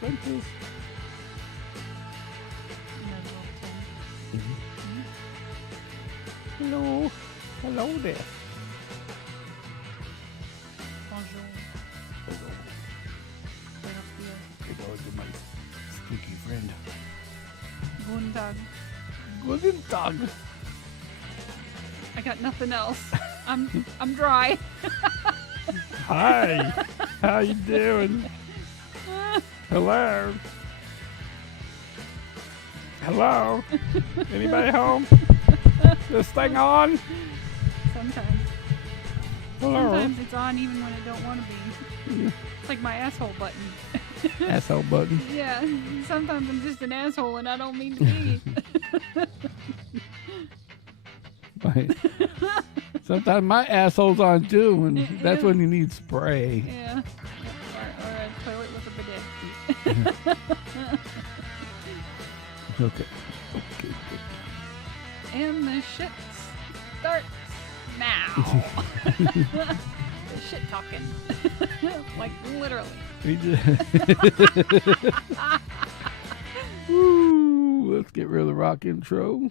fences. Mm-hmm. Hello. Hello there. Bonjour. Hello. Buenos dias. Hello to my stinky friend. Guten Tag. Guten Tag. I got nothing else. I'm dry. Hi. How you doing? Hello. Hello. Anybody home? This thing on? Sometimes. Hello. Sometimes it's on even when I don't want to be. It's like my asshole button. Asshole button. Yeah. Sometimes I'm just an asshole and I don't mean to be. Right. Sometimes my asshole's on too, and that's Yeah. when you need spray. Yeah. Or a toilet with a bidet. Okay. And the shit starts now. The shit talking. Like literally. We just Woo, let's get rid of the rock intro.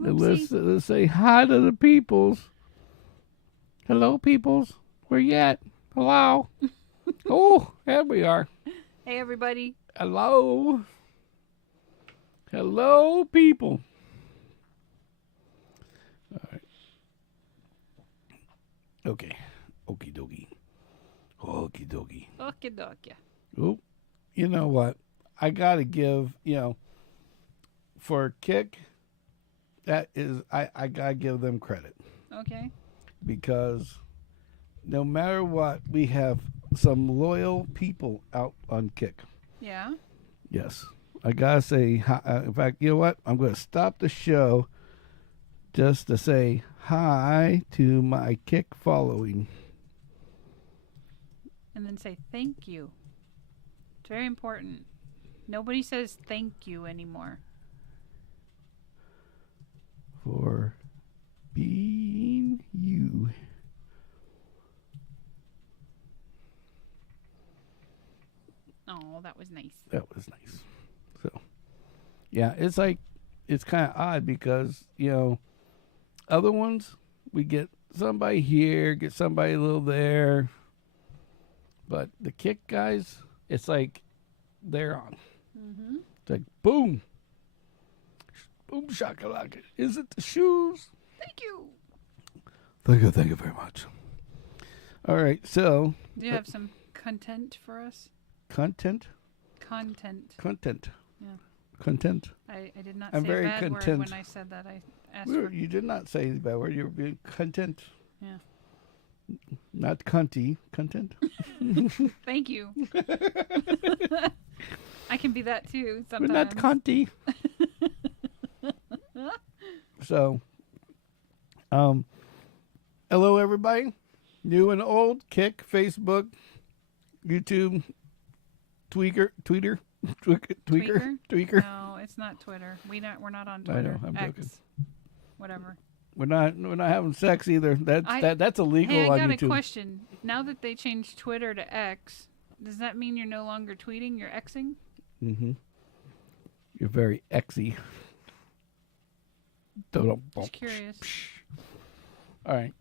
And let's say hi to the peoples. Hello, peoples. Where you at? Hello. Oh, there we are. Hey, everybody. Hello. Hello, people. All right. Okay. Okie dokie. Okie dokie. Okie dokie. Oh, you know what? I got to give, for Kick, that is, I got to give them credit. Okay. Because no matter what, we have some loyal people out on Kick. Yeah. Yes. I got to say, in fact, you know what? I'm going to stop the show just to say hi to my Kick following. And then say thank you. It's very important. Nobody says thank you anymore. For being you. Oh, that was nice. That was nice. So, yeah, it's kind of odd because, other ones, we get somebody here, get somebody a little there. But the Kick guys, it's like they're on. Mm-hmm. It's like, boom. Boom shakalaka. Is it the shoes? Thank you. Thank you very much. All right, so. Do you have some content for us? Content? Content. Yeah. Content. I did not I'm say very a bad content. word when I said that. I asked for... You did not say the bad word. You were being content. Yeah. Not cunty. Content. Thank you. I can be that too sometimes. But not cunty. So, hello everybody. New and old, Kick, Facebook, YouTube, Tweaker. No, it's not Twitter. We're not on Twitter. I know, I'm joking. X. Whatever. We're not having sex either. That's illegal hey, on I got YouTube. a question. Now that they changed Twitter to X, does that mean you're no longer tweeting? You're Xing? Mm-hmm. You're very Xy. Just curious. All right.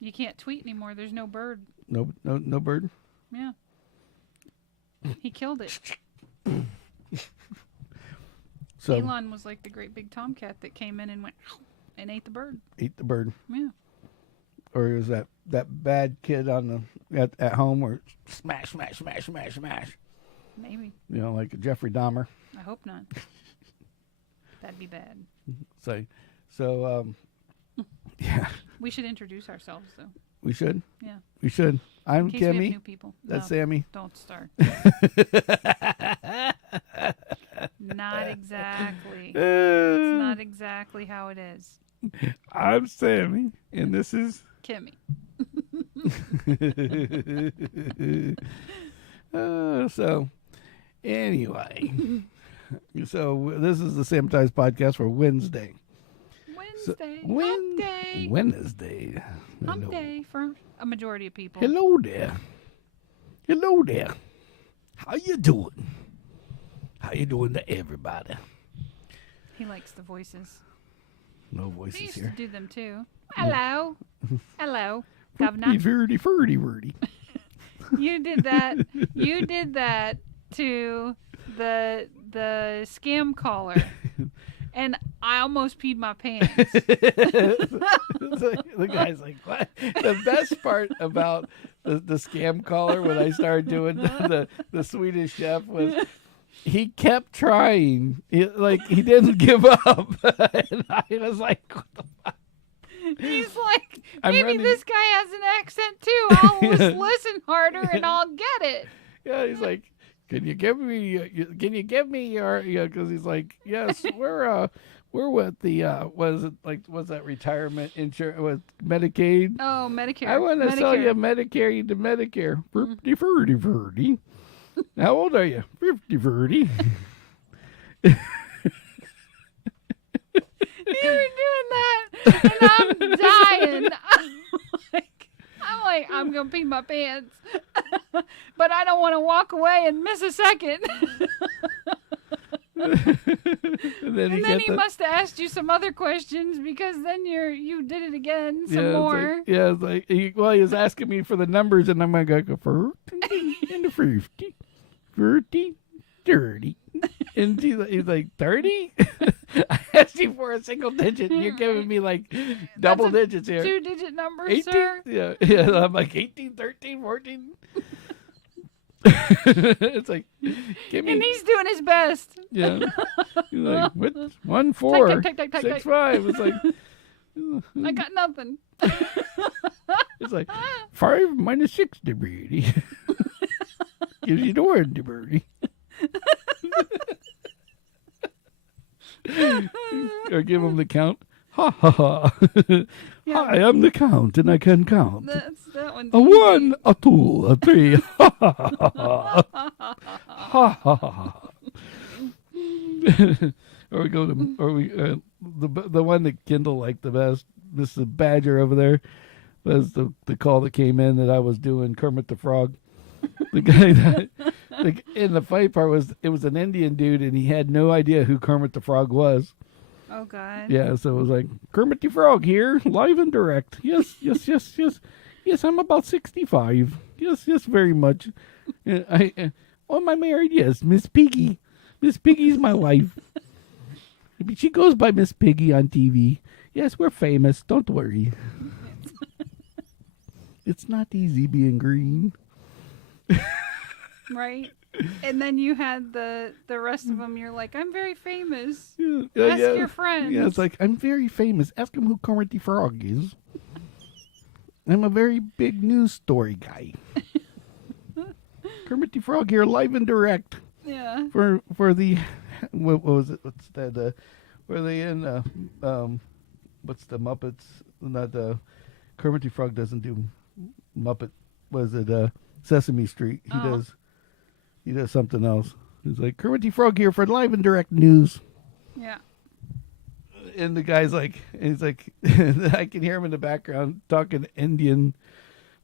You can't tweet anymore. There's no bird. No bird. Yeah. He killed it. So Elon was like the great big tomcat that came in and went and ate the bird. Ate the bird. Yeah. Or is that bad kid on at home where smash? Maybe. Like Jeffrey Dahmer. I hope not. That'd be bad. So yeah. We should introduce ourselves, though. We should? Yeah. We should. I'm In case we have Kimmy. new people. That's No, Sammy. Don't start. Not exactly. It's not exactly how it is. I'm Sammy, and this is Kimmy. So, anyway. So, this is the Sammitized podcast for Wednesday. Hump day. Wednesday. Hump day for a majority of people. Hello there. How you doing? how you doing to everybody? He likes the voices. No He voices used here. to do them too. Hello. Hello, Governor. Verdy. You did that. You did that to the scam caller, and I almost peed my pants. The guy's like, what? The best part about the scam caller when I started doing the Swedish chef was he kept trying. He didn't give up. And I was like, what the fuck? He's like, maybe this guy has an accent too. I'll just listen harder and I'll get it. Yeah, he's like, can you give me your, because he's like, yes, we're with the, was that retirement insurance, with Medicaid? Oh, Medicare. I want to sell you Medicare to Medicare. 50. How old are you? 50. You were doing that, and I'm dying. I'm gonna pee my pants, but I don't want to walk away and miss a second. And then he must have asked you some other questions, because then you did it again some more. He was asking me for the numbers, and I'm gonna go 40 and 50, 30, 30. And he's like, 30? I asked you for a single digit, and you're giving me like double digits here. 2-digit number, 18? sir. Yeah. I'm like 18, 13, 14. It's like, give me. And he's doing his best. Yeah. He's like, what? 1, 4, Take. 6, 5. It's like, I got nothing. it's like 5 minus 6 degrees. Gives you the word debris. Or give him the count. Ha ha ha. Yeah. Hi, I'm the count, and I can count. That one's A 1, a 2, a 3. Ha ha ha ha. Ha ha ha. Or we go to, the one that Kindle liked the best. This is Badger over there. Was the call that came in that I was doing Kermit the Frog. The guy that in the fight part was an Indian dude, and he had no idea who Kermit the Frog was. Oh God. Yeah, so it was like, Kermit the Frog here, live and direct. Yes. Yes, I'm about 65. Yes, very much. Am I married? Yes, Miss Piggy. Miss Piggy's my wife. She goes by Miss Piggy on TV. Yes, we're famous. Don't worry. It's not easy being green. Right. And then you had the rest of them. You're like, I'm very famous. Yeah, Ask your friends. Yeah, it's like, I'm very famous. Ask him who Kermit the Frog is. I'm a very big news story guy. Kermit the Frog here, live and direct. Yeah. For the, what was it? What's that? Were they in? What's the Muppets? Not Kermit the Frog doesn't do Muppet. Was it Sesame Street? He does. He does something else. He's like, Kermit the Frog here for live and direct news. Yeah. And the guy's like, I can hear him in the background talking Indian,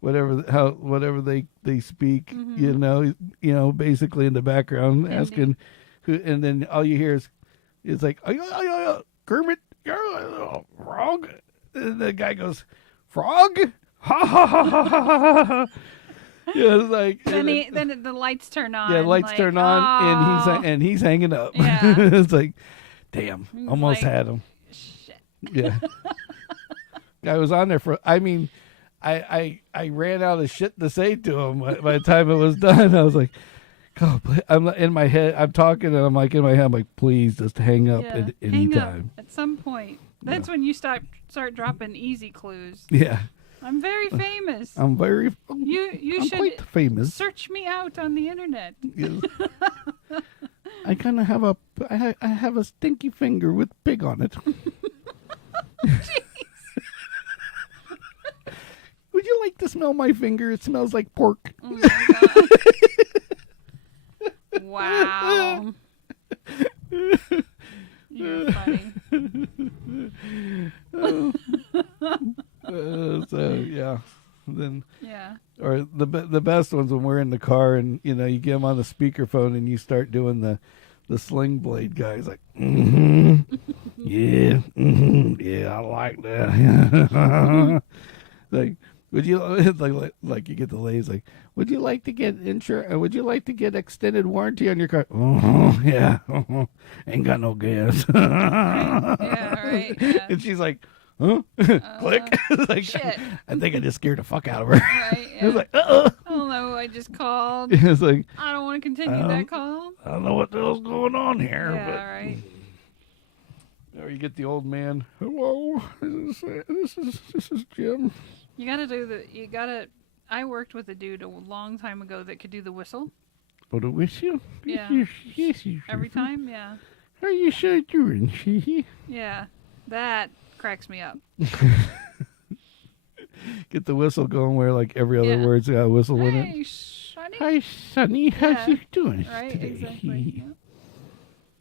whatever they speak. Mm-hmm. You know, basically in the background asking who, and then all you hear is like, Kermit, frog. And the guy goes, frog, ha ha ha ha ha ha. Yeah, it's like then the lights turn on. Yeah, lights turn on, and he's hanging up. Yeah. It's like, damn, He's almost like, had him. Shit. Yeah. I was on there for. I mean, I ran out of shit to say to him by the time it was done. I was like, God, I'm in my head. I'm talking, and I'm like in my head. I'm like, please just hang up at any time. At some point, that's when you start dropping easy clues. Yeah. I'm very famous. I'm very. You I'm should quite famous. search me out on the internet. Yes. I kind of have I have a stinky finger with pig on it. Would you like to smell my finger? It smells like pork. Oh my God. Wow. You're funny. So yeah, then Yeah. or the best ones when we're in the car and you get them on the speakerphone and you start doing the sling blade guy's like, yeah, yeah, I like that. Like, would you like you get the ladies like, would you like to get insurance? Would you like to get extended warranty on your car? Oh, yeah, ain't got no gas. Yeah, right. Yeah. And she's like, huh? Click. Like, shit. I think I just scared the fuck out of her. Right. It was Yeah. like, uh-oh. I don't know who I just called. It's like, I don't want to continue that call. I don't know what the hell's going on here. Yeah, But, right. or you get the old man. Hello, this is Jim. You gotta. I worked with a dude a long time ago that could do the whistle. Oh, to wish you? Yeah. Yes, Every time, yeah. Are you sure doing, she? Yeah. That cracks me up. Get the whistle going where like every other Yeah. word's got a whistle in it. Hey, Sonny. Hi, Sonny. How's Yeah. you doing Right, today? exactly. Yeah.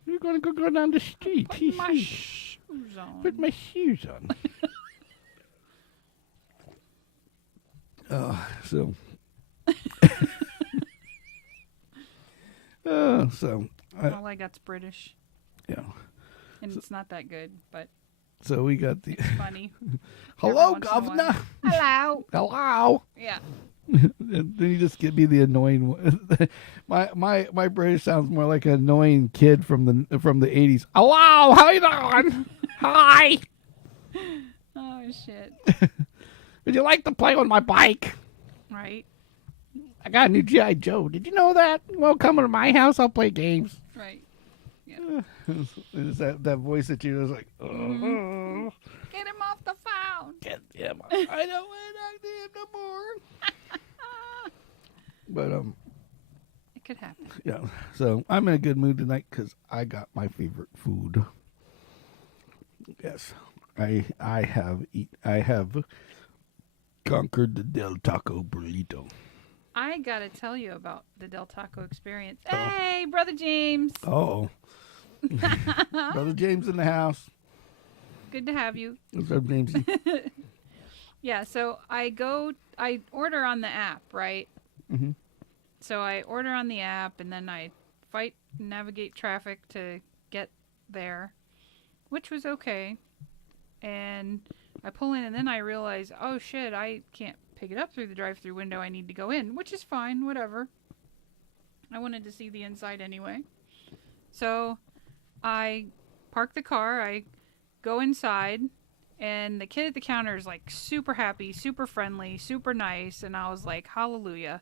We're gonna go down the street. Put my shoes on. Put my shoes on. So. So. All I got's British, Yeah. and it's not that good, but So we got the. it's funny. Hello, once in a while. governor. Hello. Hello. Yeah. And then you just get me the annoying one. my British sounds more like an annoying kid from the 80s. Hello, how you doing? Hi. Oh shit. Would you like to play with my bike? Right. I got a new G.I. Joe. Did you know that? Well, come to my house. I'll play games. Right. Yeah. It's that voice that you was like, Get him off the phone. Get him. I don't want to talk to him no more. But It could happen. yeah. So I'm in a good mood tonight because I got my favorite food. Yes, I have conquered the Del Taco burrito. I gotta tell you about the Del Taco experience. Hey, brother James. Oh, brother James in the house. Good to have you. What's up, Jamesy? Yeah. So I order on the app, right? Mm-hmm. So I order on the app, and then I navigate traffic to get there, which was okay. And I pull in, and then I realize, oh shit, I can't pick it up through the drive-through window. I need to go in, which is fine, whatever. I wanted to see the inside anyway. So I park the car, I go inside, and the kid at the counter is like super happy, super friendly, super nice, and I was like, hallelujah.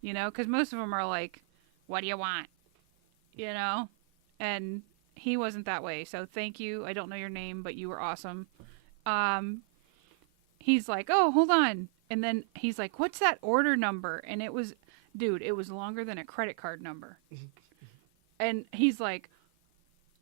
You know, because most of them are like, what do you want? You know? And he wasn't that way. So thank you. I don't know your name, but you were awesome. He's like, oh, hold on. And then he's like, what's that order number? And it was longer than a credit card number. And he's like,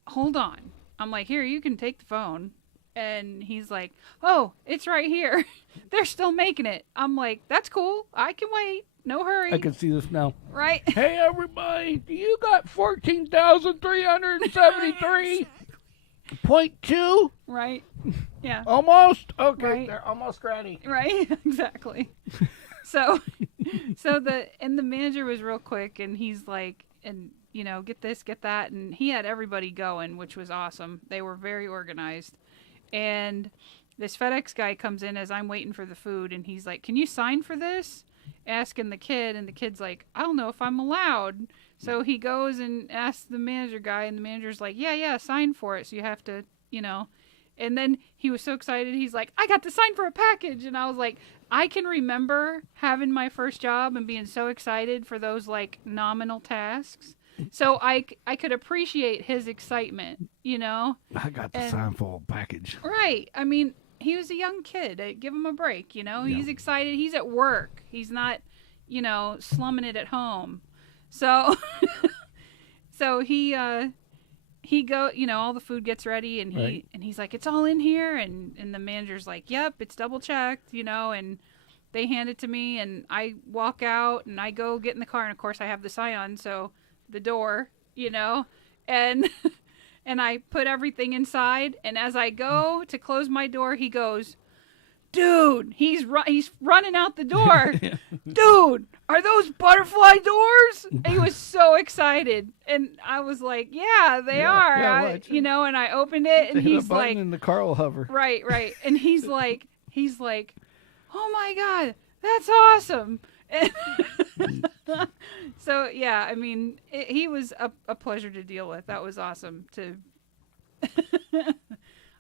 hold on. I'm like, here, you can take the phone. And he's like, oh, it's right here. They're still making it. I'm like, that's cool. I can wait. No hurry. I can see this now. Right? Hey, everybody. You got 14,373.2? Right? Yeah. Almost? Okay, Right. they're almost ready. Right? Exactly. So the manager was real quick, and he's like, and you know, get this, get that, and he had everybody going, which was awesome. They were very organized. And this FedEx guy comes in as I'm waiting for the food, and he's like, can you sign for this? Asking the kid, and the kid's like, I don't know if I'm allowed. So he goes and asks the manager guy, and the manager's like, yeah, sign for it. So you have to, you know. And then he was so excited, he's like, I got to sign for a package. And I was like, I can remember having my first job and being so excited for those like nominal tasks. So I could appreciate his excitement, you know. I got the sign for a package. Right. I mean, he was a young kid. Give him a break, you know. Yeah. He's excited. He's at work. He's not, you know, slumming it at home. So, so he go, you know, all the food gets ready, and he's like, it's all in here, and the manager's like, yep, it's double checked, you know, and they hand it to me, and I walk out, and I go get in the car, and of course I have the sign on, so the door, you know, and and I put everything inside, and as I go to close my door, he goes, dude, he's running out the door. Dude, are those butterfly doors? And he was so excited. And I was like, yeah, they are. And I opened it, and he's like, and the car will hover. Right. And he's like, oh my God, that's awesome. So, yeah, I mean, he was a pleasure to deal with. That was awesome to...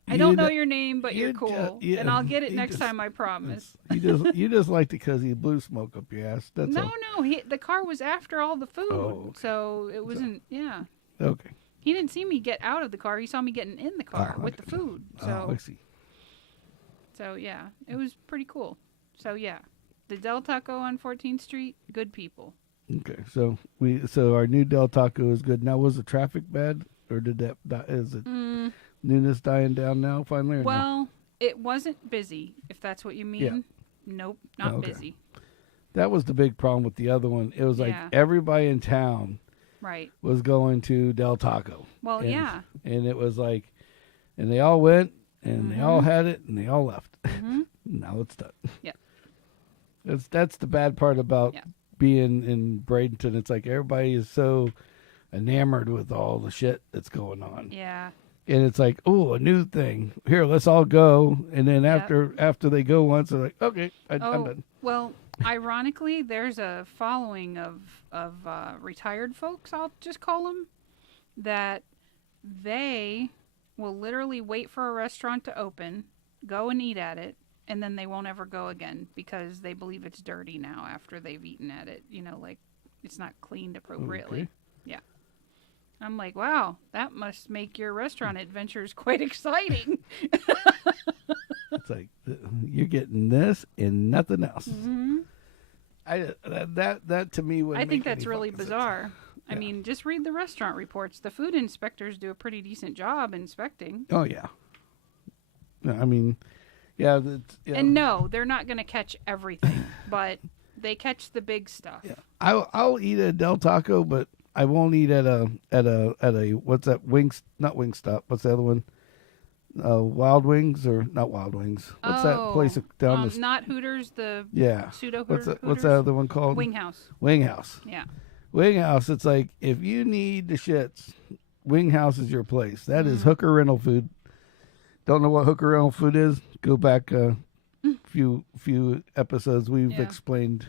I don't know your name, but you're cool, and I'll get it next time. I promise. You just liked it because he blew smoke up your ass. That's all. No. The car was after all the food, so it wasn't. Yeah. Okay. He didn't see me get out of the car. He saw me getting in the car with the food. So. I see. So yeah, it was pretty cool. So yeah, the Del Taco on 14th Street, good people. Okay, so our new Del Taco is good. Now, was the traffic bad, or did that? Is it newness dying down now finally? Or well, it wasn't busy. If that's what you mean. Yeah. Nope, not busy. That was the big problem with the other one. It was like everybody in town, was going to Del Taco. Well, and it was like, and they all went, and they all had it, and they all left. Now it's done. Yeah. That's the bad part about being in Bradenton. It's like everybody is so enamored with all the shit that's going on. Yeah. And it's like, oh, a new thing. Here, let's all go. And then after they go once, they're like, okay, I'm done. Well, ironically, there's a following of retired folks, I'll just call them, that they will literally wait for a restaurant to open, go and eat at it, and then they won't ever go again because they believe it's dirty now after they've eaten at it. Like it's not cleaned appropriately. Okay. Yeah. I'm like, wow, that must make your restaurant adventures quite exciting. It's like, you're getting this and nothing else. Mm-hmm. That to me would. I think that's really bizarre. Sense. I mean, just read the restaurant reports. The food inspectors do a pretty decent job inspecting. Oh yeah. I mean, yeah. And no, they're not going to catch everything, but they catch the big stuff. Yeah. I'll eat a Del Taco, but I won't eat at a what's that not Wingstop? What's the other one? Wild Wings or not Wild Wings? What's that place down the? Not Hooters. The pseudo Hooters. What's that other one called? Winghouse. Winghouse. Yeah. Winghouse. It's like if you need the shits, Winghouse is your place. That is hooker rental food. Don't know what hooker rental food is? Go back a few episodes. We've explained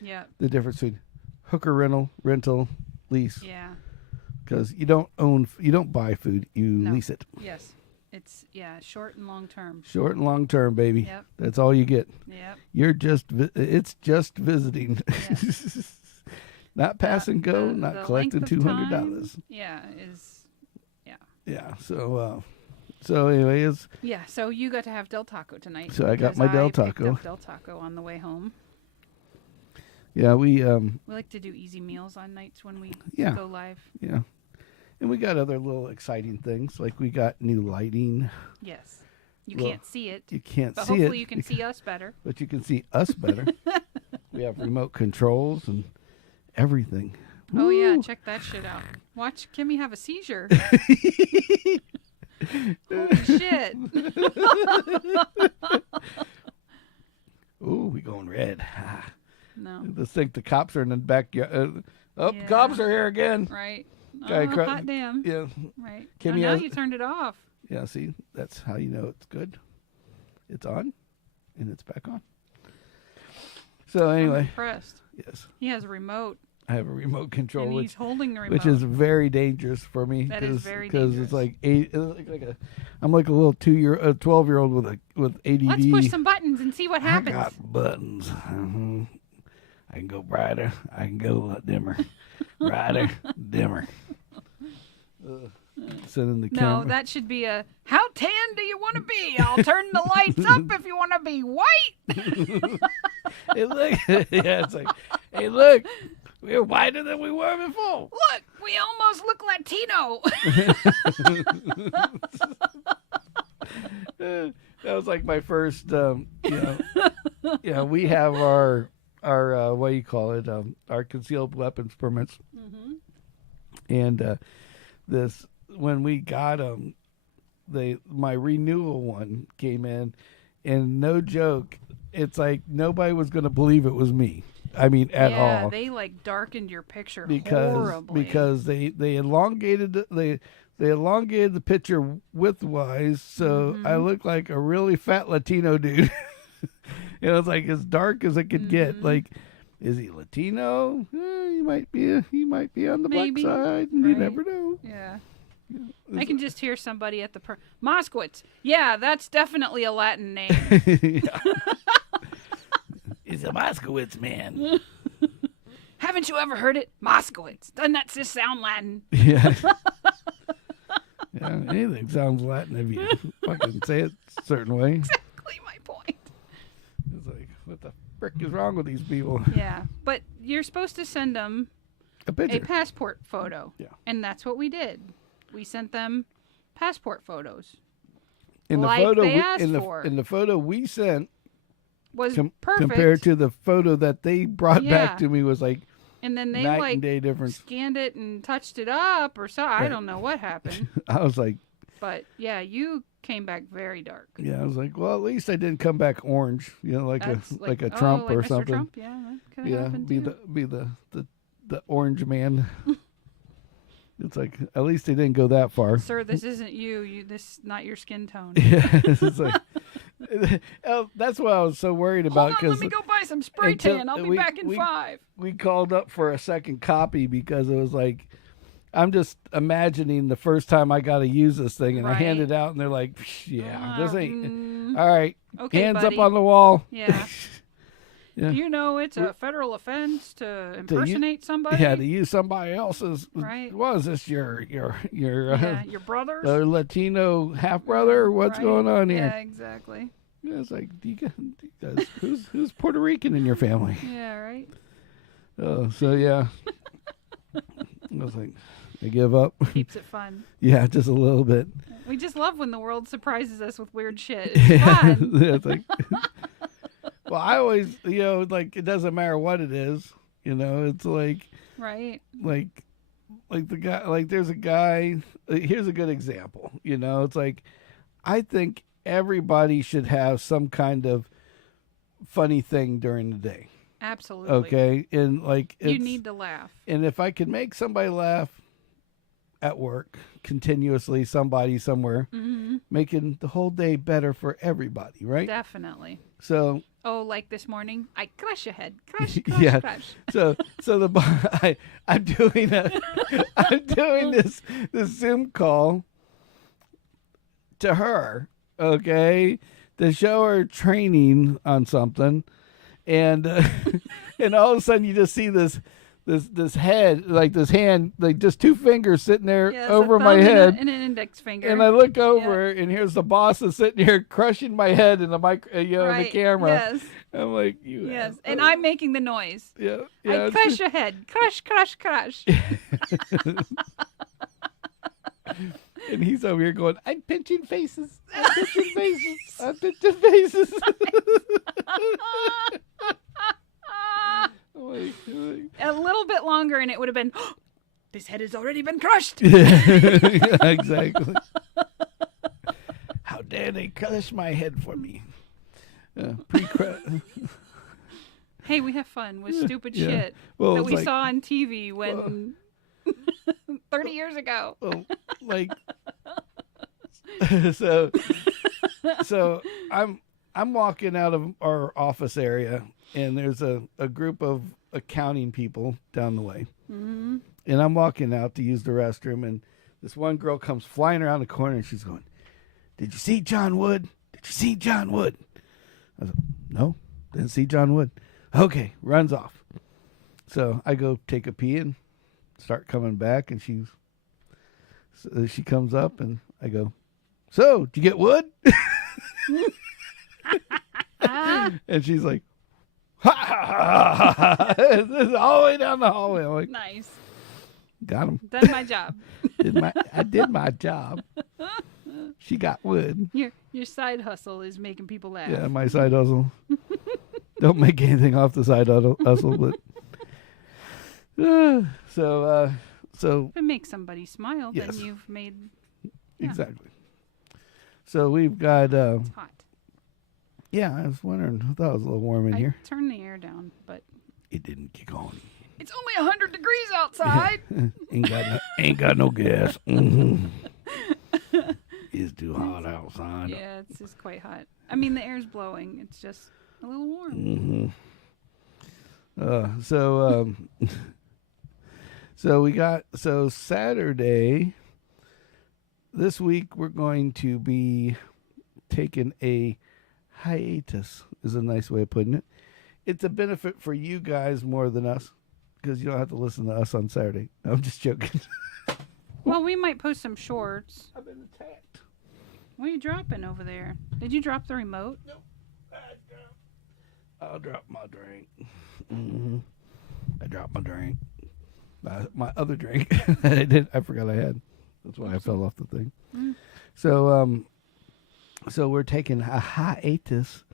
the difference between hooker rental, lease. Yeah. Because you don't buy food, you lease it. Yes. It's short and long term. Short and long term, baby. Yep. That's all you get. Yep. It's just visiting. Yes. Not pass and go, not collecting $200. Yeah, Yeah. So anyway, so you got to have Del Taco tonight. So I got my Del Taco. Picked up Del Taco on the way home. Yeah, we like to do easy meals on nights when we go live. Yeah. And we got other little exciting things, like we got new lighting. Yes. You can't see it. You can't but see it. Hopefully you can see us better. But you can see us better. We have remote controls and everything. Oh, Woo! yeah. Check that shit out. Watch Kimmy have a seizure. Holy shit. Ooh, we going red. No. Let's think the cops are in the backyard. Cops are here again. Right. Hot damn. Yeah. Right. Kimmy now you turned it off. Yeah, see? That's how you know it's good. It's on, and it's back on. So anyway. I'm impressed. Yes. He has a remote. I have a remote control, and he's holding the remote, which is very dangerous for me. That is very dangerous. Because it's like I'm like a little 12-year-old with ADD. Let's push some buttons and see what happens. I got buttons. I can go brighter. I can go dimmer. Brighter, dimmer. Sending the camera. No, that should be how tan do you want to be? I'll turn the lights up if you want to be white. Hey, look. Yeah, it's like, hey, look. We're whiter than we were before. Look, we almost look Latino. That was like my first, we have our what do you call it? Our concealed weapons permits. Mm-hmm. And when we got them, my renewal one came in, and no joke, it's like nobody was going to believe it was me. I mean, at all. Yeah, they like darkened your picture horribly. Because they elongated they elongated the picture widthwise, so I look like a really fat Latino dude. You know, it's like as dark as it could get. Like, is he Latino? He might be on the Maybe, black side, and you right. never know. Yeah. I can just hear somebody at the Moskowitz. Yeah, that's definitely a Latin name. He's a Moskowitz man. Haven't you ever heard it? Moskowitz. Doesn't that just sound Latin? Yeah. Yeah, anything sounds Latin if you fucking say it a certain way. Exactly my point. It's like, what the frick is wrong with these people? Yeah, but you're supposed to send them A picture. a passport photo. Yeah. And that's what we did. We sent them passport photos. In the like photo, they asked for. in the photo we sent, Was perfect. compared to the photo that they brought Yeah. back to me, was like and then they night like and day difference. scanned it and touched it up or so. I Right. don't know what happened. I was like, But yeah, you came back very dark. yeah, I was like, well, at least I didn't come back orange, you know, like That's a Trump like or Mr. something. Trump? Yeah, that could have Yeah, happened be too. the orange man. It's like, at least they didn't go that far. Sir, this isn't you. This not your skin tone. Yeah, it's like, that's what I was so worried about. Hold on, let me go buy some spray until tan. I'll be we- back in we- 5. we called up for a second copy because it was like, I'm just imagining the first time I got to use this thing, and I hand Right. it out, and they're like, yeah, this ain't. All right, Okay, hands buddy. up on the wall. Yeah. Yeah. You know it's a federal offense to impersonate somebody. Yeah, to use somebody else's. Right. Was this your Yeah, your brothers. the Latino half brother? Or what's Right. going on here? Yeah, exactly. Yeah, it's like, do you guys, who's Puerto Rican in your family? Yeah, right. Oh, so yeah. I was like, I give up. Keeps it fun. Yeah, just a little bit. We just love when the world surprises us with weird shit. It's fun. Yeah, it's like, well, I always, like, it doesn't matter what it is. It's like Right. the guy, like there's a guy. Here's a good example. It's like, I think everybody should have some kind of funny thing during the day. Absolutely. Okay, and like You need to laugh. and if I can make somebody laugh at work continuously, somebody somewhere, making the whole day better for everybody, right? Definitely. So Oh, like this morning, I crush your head. Crush, Yeah. crush. so I'm doing this Zoom call to her, okay, to show her training on something, and and all of a sudden you just see this head, like this hand, like just two fingers sitting there Yeah, over a my thumb head. and an index finger. And I look over, and here's the boss is sitting here crushing my head in the in the Right. camera. Yes. I'm like, you. Yes. asshole. And I'm making the noise. Yeah. I crush your head. Crush, crush, crush. And he's over here going, I'm pinching faces. I'm pinching faces. I'm pinching faces. A little bit longer, and it would have been, this head has already been crushed. Yeah, exactly. How dare they crush my head for me? Hey, we have fun with stupid Yeah. shit Well, that it's we like- saw on TV when 30 years ago. Well, like, so I'm walking out of our office area, and there's a group of accounting people down the way. Mm-hmm. And I'm walking out to use the restroom, and this one girl comes flying around the corner, and she's going, "Did you see John Wood? Did you see John Wood?" I was like, "No, didn't see John Wood." Okay, runs off. So I go take a pee and start coming back, and she comes up, and I go, "So, did you get Wood?" And she's like, "Ha ha ha ha ha!" This is all the way down the hallway. I'm like, Nice. got him. Done my job. I did my job. She got Wood. Your side hustle is making people laugh. Yeah, my side hustle. Don't make anything off the side hustle, but so If it makes somebody smile, Yes. then you've made. Yeah. exactly. So we've got It's hot. Yeah, I was wondering. I thought it was a little warm in I here. turned the air down, but It didn't kick on. it's only 100 degrees outside. ain't got no gas. Mm-hmm. It's too hot outside. Yeah, it's just quite hot. I mean, the air's blowing. It's just a little warm. Mm-hmm. So Saturday this week we're going to be taking a hiatus. Is a nice way of putting it. It's a benefit for you guys more than us because you don't have to listen to us on Saturday. No, I'm just joking. Well, we might post some shorts. I've been attacked. What are you dropping over there? Did you drop the remote? Nope. I'll drop my drink. Mm-hmm. I dropped my drink. My other drink. I forgot I had. That's why I fell off the thing. Mm. So we're taking a hiatus,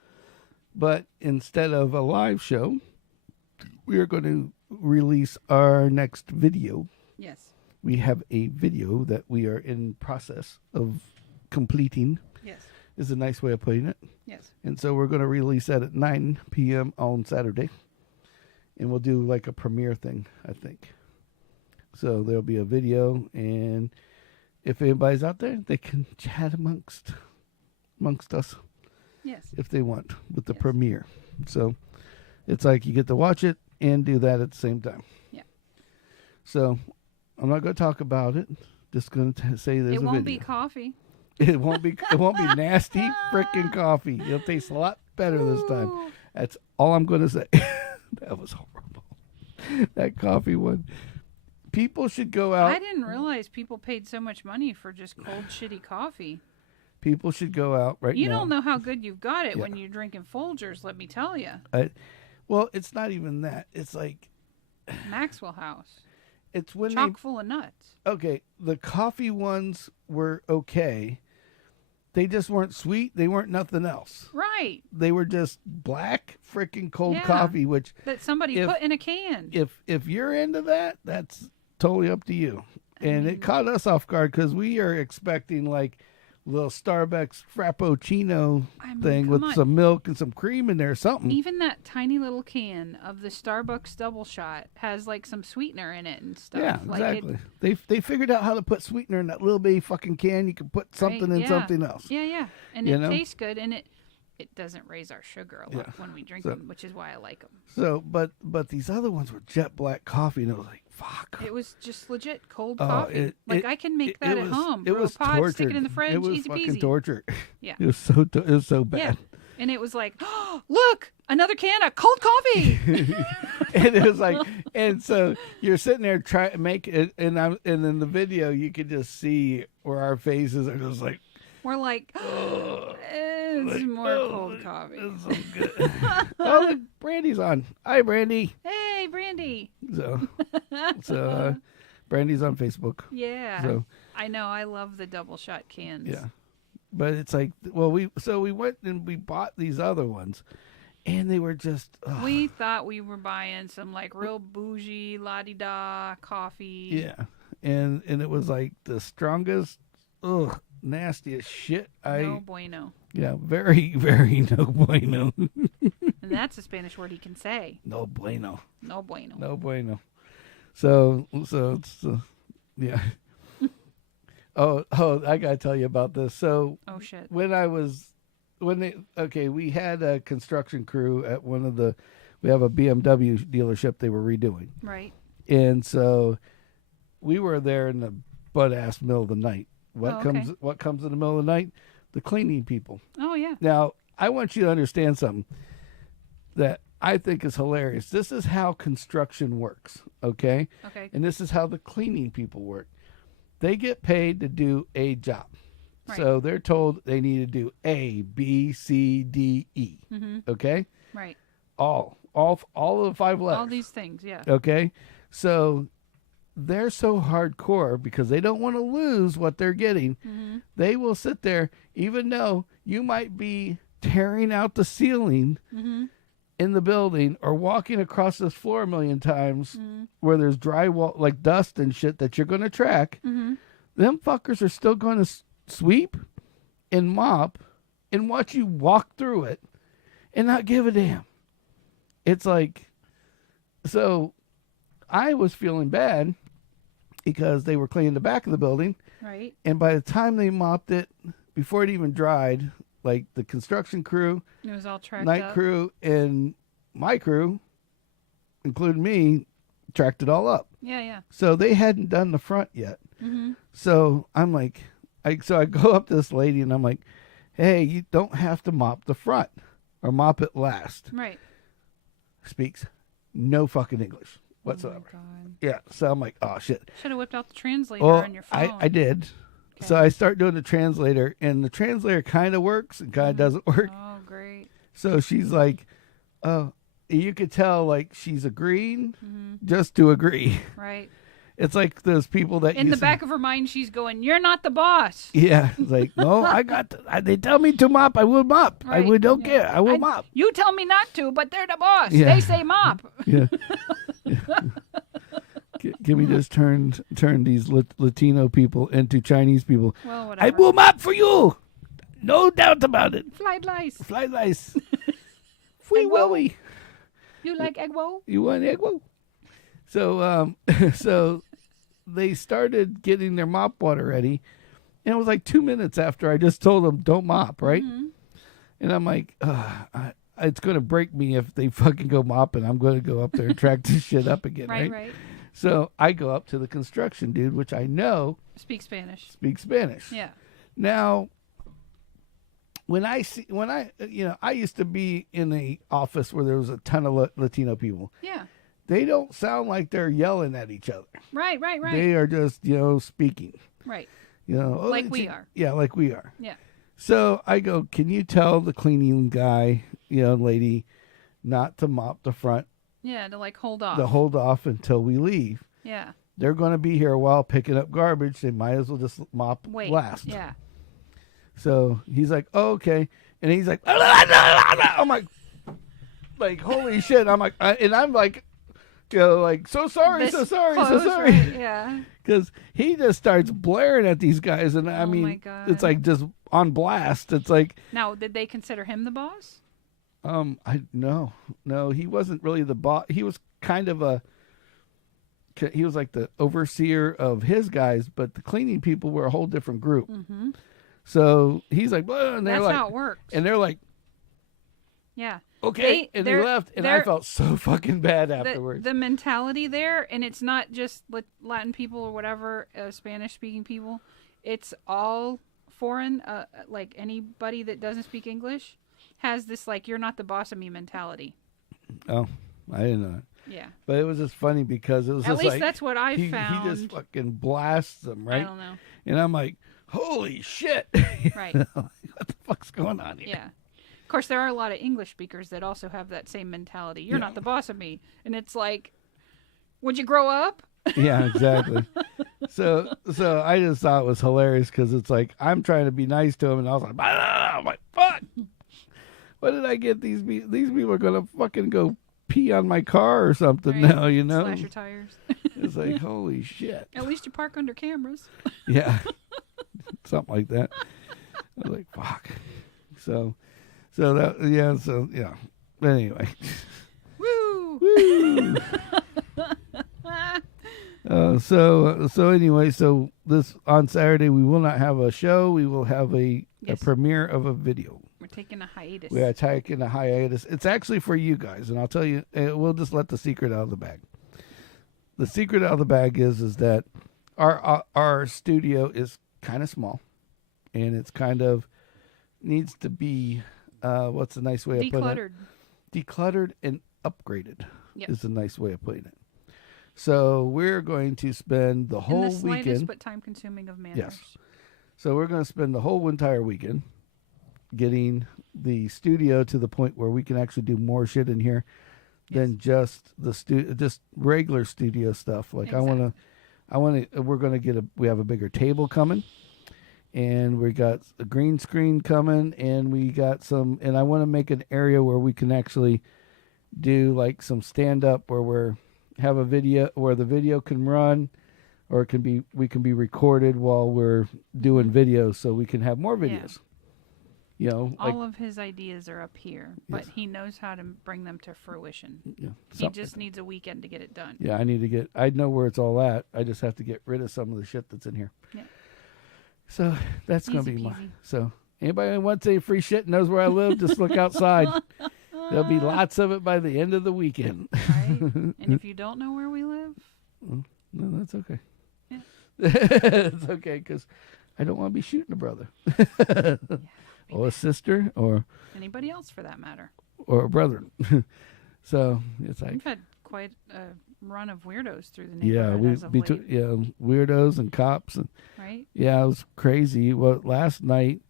but instead of a live show, we are going to release our next video. Yes. We have a video that we are in process of completing. Yes. Is a nice way of putting it. Yes. And so we're going to release that at 9 p.m. on Saturday. And we'll do like a premiere thing, I think. So there'll be a video, and if anybody's out there, they can chat amongst us. Yes. If they want, with the premiere. So it's like you get to watch it and do that at the same time. Yeah. So I'm not going to talk about it. Just going to say there's a video. It won't be coffee. It won't be nasty freaking coffee. It'll taste a lot better this time. That's all I'm going to say. That was horrible. That coffee one. People should go out. I didn't realize people paid so much money for just cold, shitty coffee. People should go out right now. You don't know how good you've got it when you're drinking Folgers, let me tell you. Well, it's not even that. It's like Maxwell House. It's when chock full of nuts. Okay, the coffee ones were okay. They just weren't sweet. They weren't nothing else. Right. They were just black freaking cold coffee, which that somebody put in a can. If you're into that, that's totally up to you. And it caught us off guard because we are expecting like little Starbucks Frappuccino thing with some milk and some cream in there, something. Even that tiny little can of the Starbucks double shot has like some sweetener in it and stuff. Yeah, exactly. They figured out how to put sweetener in that little bitty fucking can. You can put something in something else. Yeah. And it tastes good, and it doesn't raise our sugar a lot when we drink them, which is why I like them. So, but these other ones were jet black coffee, and it was like, fuck. It was just legit cold coffee. I can make that at home. It was pot, tortured. Stick it in the fridge, it was easy fucking peasy. torture. Yeah. It was so bad. Yeah. And it was like, oh, look, another can of cold coffee. And it was like, and so you're sitting there trying to make it, and in the video you could just see where our faces are just like, we're like, it's more cold coffee. It's so good. Oh, look, Brandy's on. Hi, Brandy. Hey, Brandy. So Brandy's on Facebook. Yeah. So I know. I love the double shot cans. Yeah. But it's like, well, we went and we bought these other ones, and they were just. Ugh. We thought we were buying some like real bougie la-di-da coffee. Yeah, and it was like the strongest, nastiest shit. No bueno. Yeah, very, very no bueno. And that's a Spanish word he can say. No bueno. No bueno. No bueno. So it's yeah. Oh, I gotta tell you about this. So, shit. we had a construction crew at we have a BMW dealership they were redoing. Right. And so we were there in the butt-ass middle of the night. What comes in the middle of the night? The cleaning people. Oh, yeah. Now, I want you to understand something that I think is hilarious. This is how construction works, okay? Okay. And this is how the cleaning people work. They get paid to do a job. Right. So they're told they need to do A, B, C, D, E. Mm-hmm. Okay? Right. All of the 5 letters. All these things, yeah. Okay? So they're so hardcore because they don't want to lose what they're getting. Mm-hmm. They will sit there even though you might be tearing out the ceiling in the building or walking across this floor a million times where there's drywall, like dust and shit that you're going to track. Mm-hmm. Them fuckers are still going to sweep and mop and watch you walk through it and not give a damn. It's like, so I was feeling bad because they were cleaning the back of the building. Right. And by the time they mopped it, before it even dried, like the construction crew, It was all tracked night up. crew, and my crew, including me, tracked it all up. Yeah, yeah. So they hadn't done the front yet. Mm-hmm. So I'm like, so I go up to this lady and I'm like, hey, you don't have to mop the front or mop it last. Right. Speaks no fucking English whatsoever. Oh my God. Yeah. So I'm like, oh shit. Should have whipped out the translator Well, on your phone. I did. Okay. So I start doing the translator, and the translator kind of works and kind of doesn't work. Oh, great. So she's like, oh, you could tell like she's agreeing Mm-hmm. just to agree. Right. It's like those people that In the back of her mind, she's going, "You're not the boss." Yeah, it's like, no, I got. They tell me to mop, I will mop. I Right, will, don't yeah. care. I will mop. You tell me not to, but they're the boss. Yeah. They say mop. Yeah. Can we just turn these Latino people into Chinese people? Well, whatever. I will mop for you. No doubt about it. Fried rice. Fly lice. Free Egg roll. willy. You like egg roll? You want egg roll? So so they started getting their mop water ready, and it was like 2 minutes after I just told them don't mop, right? Mm-hmm. And I'm like, it's gonna break me if they fucking go mopping. I'm gonna go up there and track this shit up again, right? Right. So I go up to the construction dude, which I know Speak Spanish. speaks Spanish. Yeah. Now, I used to be in a office where there was a ton of Latino people. Yeah. They don't sound like they're yelling at each other. Right. They are just, speaking. Right. Oh, Like we are. Yeah, like we are. Yeah. So I go, can you tell the cleaning guy, lady, not to mop the front, Yeah. To like hold off. to hold off until we leave. Yeah. They're going to be here a while picking up garbage. They might as well just mop Wait. last. Yeah. So he's like, oh, okay. And he's like, I'm like, holy shit. I'm like, and I'm like, like, so sorry, This so sorry, close, so sorry. right, yeah. Because he just starts blaring at these guys. And I Oh, mean, my God. it's like just on blast. It's like, Now, did they consider him the boss? no, he wasn't really the boss. He was kind of he was like the overseer of his guys, but the cleaning people were a whole different group. Mm-hmm. So he's like, well, and they're That's like, how it works. and they're like, Yeah. okay, and they left, and I felt so fucking bad afterwards. The mentality there, and it's not just Latin people or whatever, Spanish-speaking people. It's all foreign, like anybody that doesn't speak English has this, like, you're not the boss of me mentality. Oh, I didn't know that. Yeah. But it was just funny because it was At just least like, that's what I he found. just fucking blasts them, right? I don't know. And I'm like, holy shit. Right. What the fuck's going on here? Yeah. Of course, there are a lot of English speakers that also have that same mentality. You're not the boss of me. And it's like, would you grow up? Yeah, exactly. So I just thought it was hilarious because it's like I'm trying to be nice to him, and I was like, I'm like, fuck. What did I get? These people are gonna fucking go pee on my car or something Right. now, Slash your tires. It's like, holy shit. At least you park under cameras. Yeah, something like that. I was like, fuck. So yeah. But anyway. Woo! Woo! So anyway, so this on Saturday we will not have a show. We will have a premiere of a video. We're taking a hiatus. We are taking a hiatus. It's actually for you guys, and I'll tell you. We'll just let the secret out of the bag. The secret out of the bag is that our studio is kind of small, and it's kind of needs to be what's a nice way of putting it? Decluttered and upgraded. Yep. Is a nice way of putting it. So we're going to spend the whole In the slightest weekend. but time-consuming of manners. Yes. So we're going to spend the whole entire weekend getting the studio to the point where we can actually do more shit in here than just just regular studio stuff. Like Exactly. we have a bigger table coming, and we got a green screen coming, and we got and I want to make an area where we can actually do like some stand up where have a video where the video can run, or we can be recorded while we're doing videos, so we can have more videos. You know, like, All of his ideas are up here, but Yes. he knows how to bring them to fruition. yeah, He something just like needs a weekend to get it done. that. Yeah, I know where it's all at. I just have to get rid of some of the shit that's in here. Yeah. So that's going to Easy be my. peasy. So anybody who wants any free shit knows where I live, just look outside. There'll be lots of it by the end of the weekend. Right? And if you don't know where we live, No, that's okay. Yeah. It's okay because I don't want to be shooting a brother or a sister or anybody else for that matter. a brother. So it's like, We've had quite a run of weirdos through the yeah, neighborhood as of late, weirdos and cops and right? yeah, it was crazy. Well, last night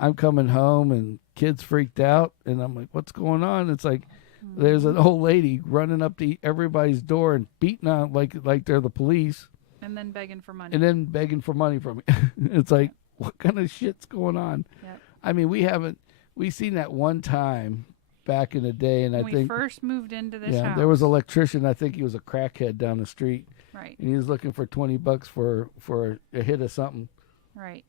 I'm coming home and kids freaked out and I'm like, what's going on? It's like there's an old lady running up to everybody's door and beating on like they're the police And then begging for money. and then begging for money from me. It's like, what kind of shit's going on? Yep. I mean, we've seen that one time back in the day, and When I we think first moved into this house. there was an electrician. I think he was a crackhead down the street, Right, and he was looking for $20 for a hit of something. right.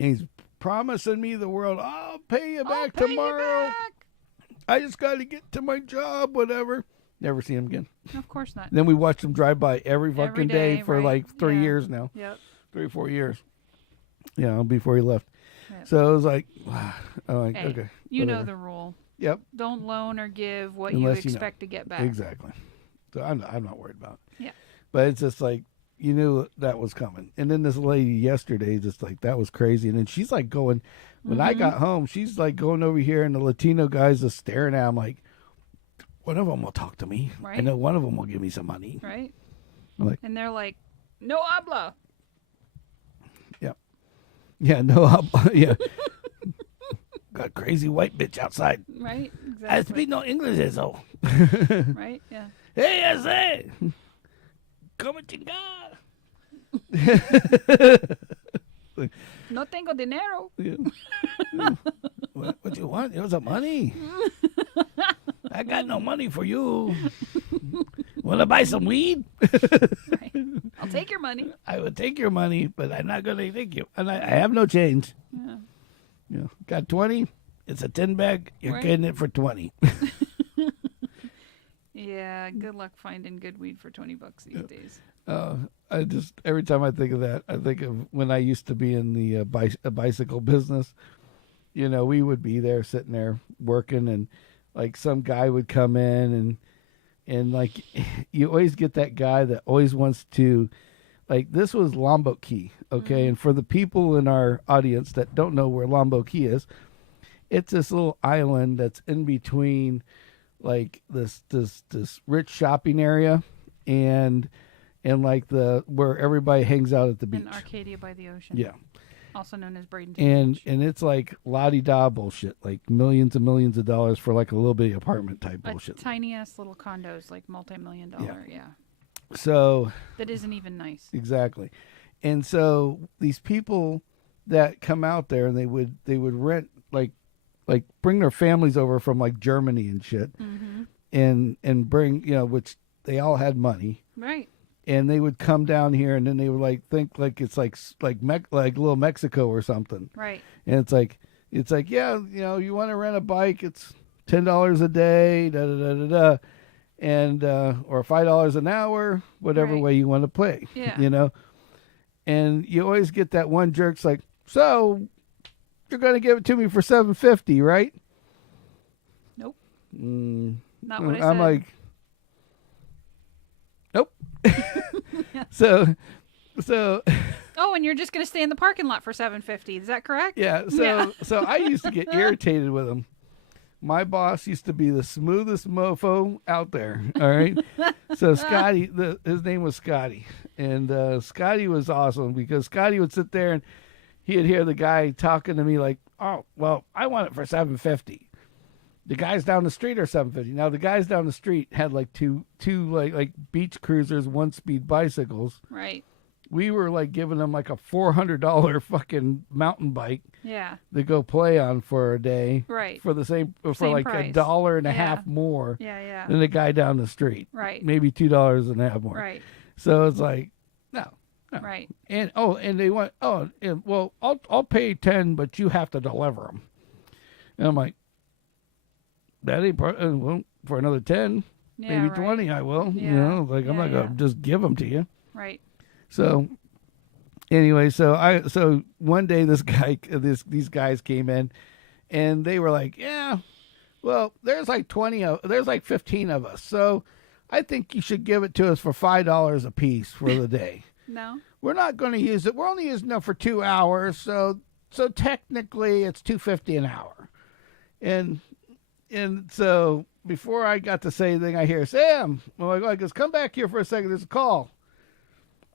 And he's promising me the world. I'll pay you back I'll pay you tomorrow. back. I just got to get to my job, whatever. Never seen him again. Of course not. Then we watched him drive by every fucking day, day, for right. like 3 Yeah. years now, Yep. 3 or 4 years. Before he left. Yep. So it was like, I'm like, Hey, okay, You know whatever. the rule. Yep, Don't loan or give what Unless you you know. expect to get back. exactly. So I'm not worried about it. Yeah. But it's just like, you knew that was coming. And then this lady yesterday, just like, that was crazy. And then she's like going, when I got home, she's like going over here and the Latino guys are staring at. I'm like, one of them will talk to me. I Right. know one of them will give me some money. Right? I'm like, And they're like, no habla. yeah, no, yeah. Got a crazy white bitch outside. Right? I Exactly. speak no English, eso. Right? Yeah. Hey, I say, come chingar. No tengo dinero. Yeah. What you want? It was a money. I got no money for you. Want to buy some weed? Right. I'll take your money. I would take your money, but I'm not going to take you. And I have no change. Yeah. Got 20? It's a 10 bag. You're Right. getting it for 20. Yeah. Good luck finding good weed for $20 these days. I just, every time I think of that, I think of when I used to be in the bicycle business. We would be there sitting there working, and like some guy would come in and like you always get that guy that always wants to, like, this was Lombok Key, okay? And for the people in our audience that don't know where Lombok Key is, it's this little island that's in between like this rich shopping area and like where everybody hangs out at the beach. In Arcadia by the ocean. Yeah. Also known as Bradenton And Beach. it's like la-di-da bullshit, like millions and millions of dollars for like a little bitty apartment type A bullshit. tiny ass little condos, like multi-million-dollar. Yeah. So That isn't even nice. exactly. And so these people that come out there and they would rent like bring their families over from like Germany and shit Mm-hmm. and bring, which they all had money. Right. And they would come down here, and then they would like think like it's like little Mexico or something. Right. And it's like yeah, you want to rent a bike, it's $10 a day, da da da da da, and or $5 an hour, whatever Right. way you want to play. Yeah. And you always get that one jerk's like, so you're gonna give it to me for $750, right? Nope. Mm, Not what I I'm said. like, nope. So. Oh, and you're just going to stay in the parking lot for $750. Is that correct? Yeah, so I used to get irritated with him. My boss used to be the smoothest mofo out there. All right, so Scotty, his name was Scotty, and Scotty was awesome because Scotty would sit there and he'd hear the guy talking to me like, "Oh, well, I want it for $750." The guys down the street are $750. Now the guys down the street had like two like beach cruisers, 1-speed bicycles. Right. We were like giving them like a $400 fucking mountain bike Yeah. to go play on for a day Right. for the same for Same like price. $1.50 Yeah. more Yeah, yeah. than the guy down the street. Right. Maybe $2.50 more. Right. So it's like, no, No. Right. And they want well, I'll pay 10, but you have to deliver them. And I'm like, that ain't well, for another 10, Yeah, maybe right. 20, I will. Yeah. You know, like I'm Yeah, not gonna just give them to you. Right. So anyway, so one day these guys came in, and they were like, yeah, well, there's like 15 of us, so I think you should give it to us for $5 a piece for the day. No. We're not going to use it. We're only using it for 2 hours, so technically it's $2.50 an hour. And so before I got to say anything, I hear Sam. My wife goes, "Come back here for a second. There's a call."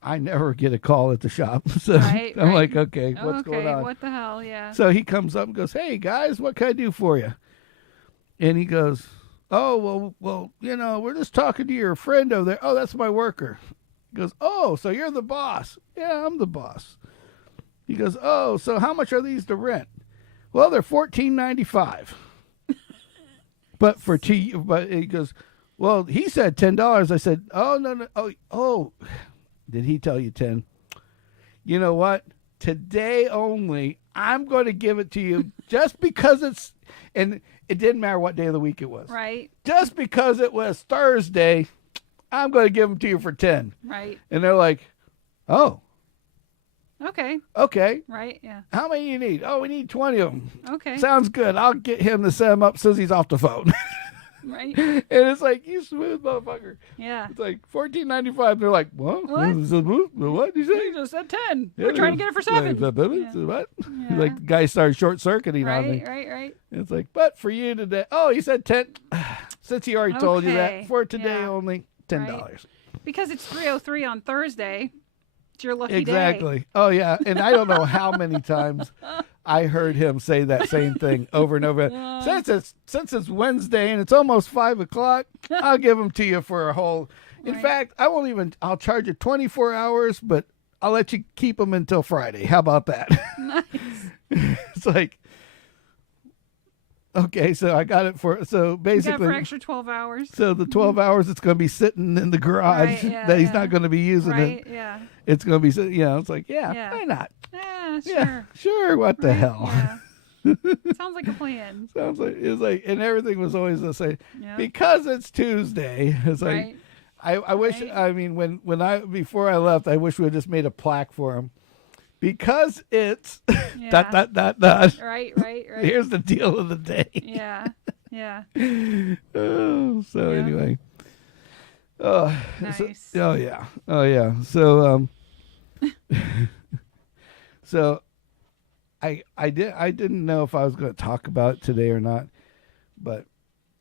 I never get a call at the shop, so Right, I'm right. like, okay, what's going on? What the hell? Yeah. So he comes up and goes, "Hey guys, what can I do for you?" And he goes, "Oh, well, you know, we're just talking to your friend over there." "Oh, that's my worker." He goes, "Oh, so you're the boss?" "Yeah, I'm the boss." He goes, "Oh, so how much are these to rent?" "Well, they're $14.95." But he goes, "Well, he said $10." I said, "Oh, no. Oh, did he tell you 10? You know what? Today only, I'm going to give it to you just because and it didn't matter what day of the week it was. Right. Just because it was Thursday, I'm going to give them to you for 10. Right. And they're like, "Oh, Okay. okay. Right. Yeah. How many you need?" "Oh, we need 20 of them." Okay. "Sounds good. I'll get him to set them up as soon as he's off the phone." Right. And it's like, you smooth motherfucker. Yeah. It's like $14.95. They're like, "What? What? What did you say?" You just said 10. We're trying to get it for 7. What? Yeah. Like the guy started short circuiting on me. Right. It's like, but for you today, oh, he said 10. Since he already told you Okay. that, for today Yeah. only $10. Right. Because it's 3:03 on Thursday. It's your lucky day. Exactly. Oh yeah, and I don't know how many times I heard him say that same thing over and over. Since it's Wednesday and it's almost 5:00, I'll give them to you for a whole. In Right. fact, I won't even. I'll charge you 24 hours, but I'll let you keep them until Friday. How about that? Nice. It's like, okay, so I got it for. So You got it basically, for extra 12 hours. so the 12 hours it's going to be sitting in the garage Right, yeah, that he's yeah. not going to be using Right. it. Yeah. It's going to be, it's like, Yeah. why not? Yeah. Sure. Yeah, sure. What the Right, hell? Yeah. Sounds like a plan. Sounds like it's like, and everything was always the same Yeah. because it's Tuesday. It's like Right. I wish. Right. I mean, before I left, I wish we had just made a plaque for him because it's Yeah. dot. Right. Here's the deal of the day. Yeah. Yeah. So Yeah. anyway. Nice. Oh yeah. So so I didn't know if I was going to talk about it today or not, but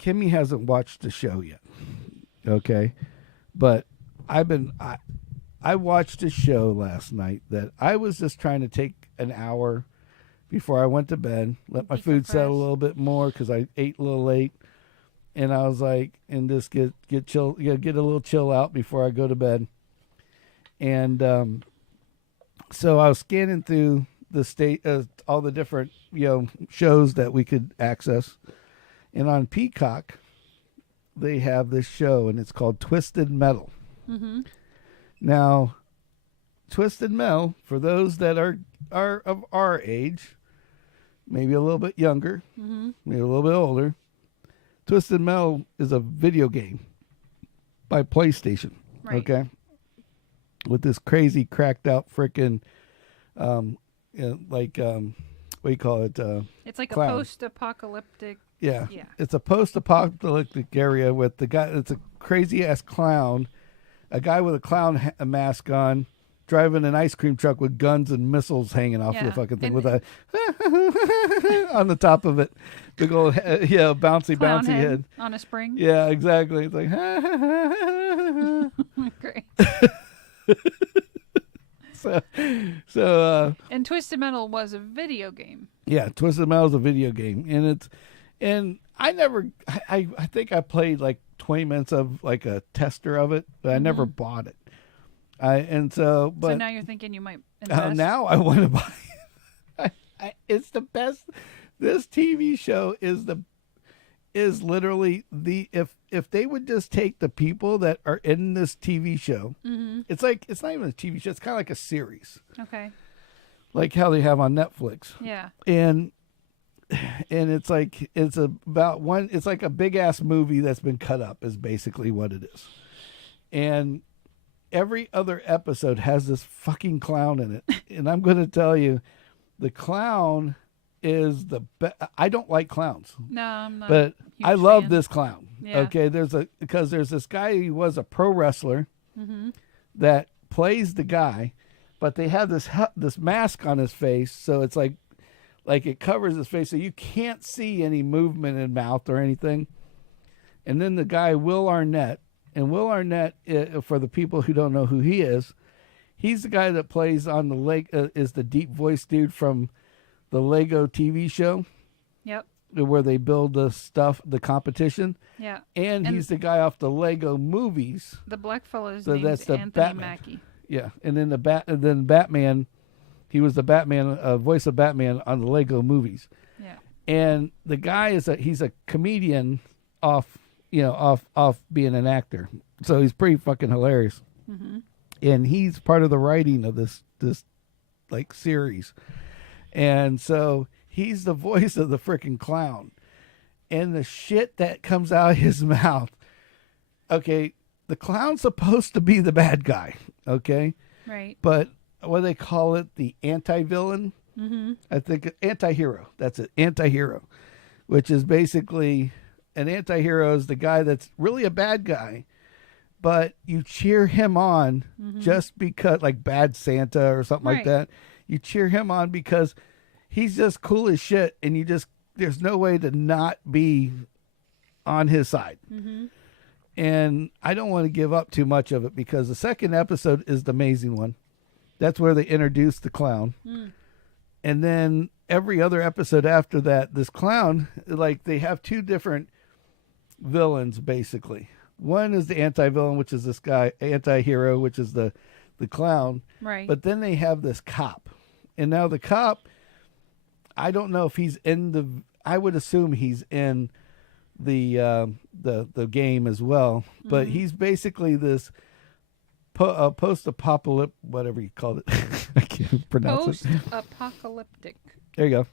Kimmy hasn't watched the show yet. Okay, but I watched a show last night that I was just trying to take an hour before I went to bed, let my food settle a little bit more because I ate a little late, and I was like, and just get chill, get a little chill out before I go to bed, and so I was scanning through the state, all the different shows that we could access, and on Peacock they have this show, and it's called Twisted Metal. Mm-hmm. Now, Twisted Metal, for those that are of our age, maybe a little bit younger, maybe a little bit older, Twisted Metal is a video game by PlayStation. Right. Okay, with this crazy cracked out frickin' what do you call it? It's like clown. a post-apocalyptic. Yeah. Yeah. It's a post-apocalyptic area with the guy. It's a crazy ass clown, a guy with a clown mask on, driving an ice cream truck with guns and missiles hanging off the fucking thing with a on the top of it, big old bouncy head on a spring. Yeah, exactly. It's like Great. so And Twisted Metal was a video game. yeah, Twisted Metal is a video game, and I think I played like 20 minutes of like a tester of it, but I never bought it. So now you're thinking you might invest? now I want to buy it. It's the best. This TV show is is literally if they would just take the people that are in this TV show, it's not even a TV show. It's kind of like a series, Okay. like how they have on Netflix. Yeah. And it's like it's like a big ass movie that's been cut up is basically what it is. And every other episode has this fucking clown in it. And I'm going to tell you, the clown is I don't like clowns. No, I'm not. But a huge I love fan. this clown. Yeah. Okay, because there's this guy who was a pro wrestler that plays the guy, but they have this mask on his face, so it's like it covers his face, so you can't see any movement in mouth or anything. And then the guy Will Arnett, and Will Arnett, for the people who don't know who he is, he's the guy that plays on the is the deep voice dude from the Lego TV show. Yep. Where they build the competition. Yeah. And he's the guy off the Lego movies. The black fellow's So named that's the Anthony Batman. Mackie. Yeah. And then Batman, he was the Batman, voice of Batman on the Lego movies. Yeah. And the guy he's a comedian off being an actor. So he's pretty fucking hilarious. And he's part of the writing of this like series. And so he's the voice of the freaking clown. And the shit that comes out of his mouth. Okay, the clown's supposed to be the bad guy. Okay? Right. But what do they call it? The anti-villain? I think anti-hero. That's it. Anti-hero. Which is basically an anti-hero is the guy that's really a bad guy. But you cheer him on just because, like Bad Santa or something like that. You cheer him on because he's just cool as shit, and there's no way to not be on his side. And I don't want to give up too much of it because the second episode is the amazing one. That's where they introduce the clown. And then every other episode after that, this clown, like they have two different villains, basically. One is the anti-villain, which is this guy, anti-hero, which is the clown. Right. But then they have this cop. And now the cop, I don't know if he's I would assume he's in the game as well. But he's basically this post-apocalyptic, whatever you called it. I can't pronounce it. Post-apocalyptic. There you go.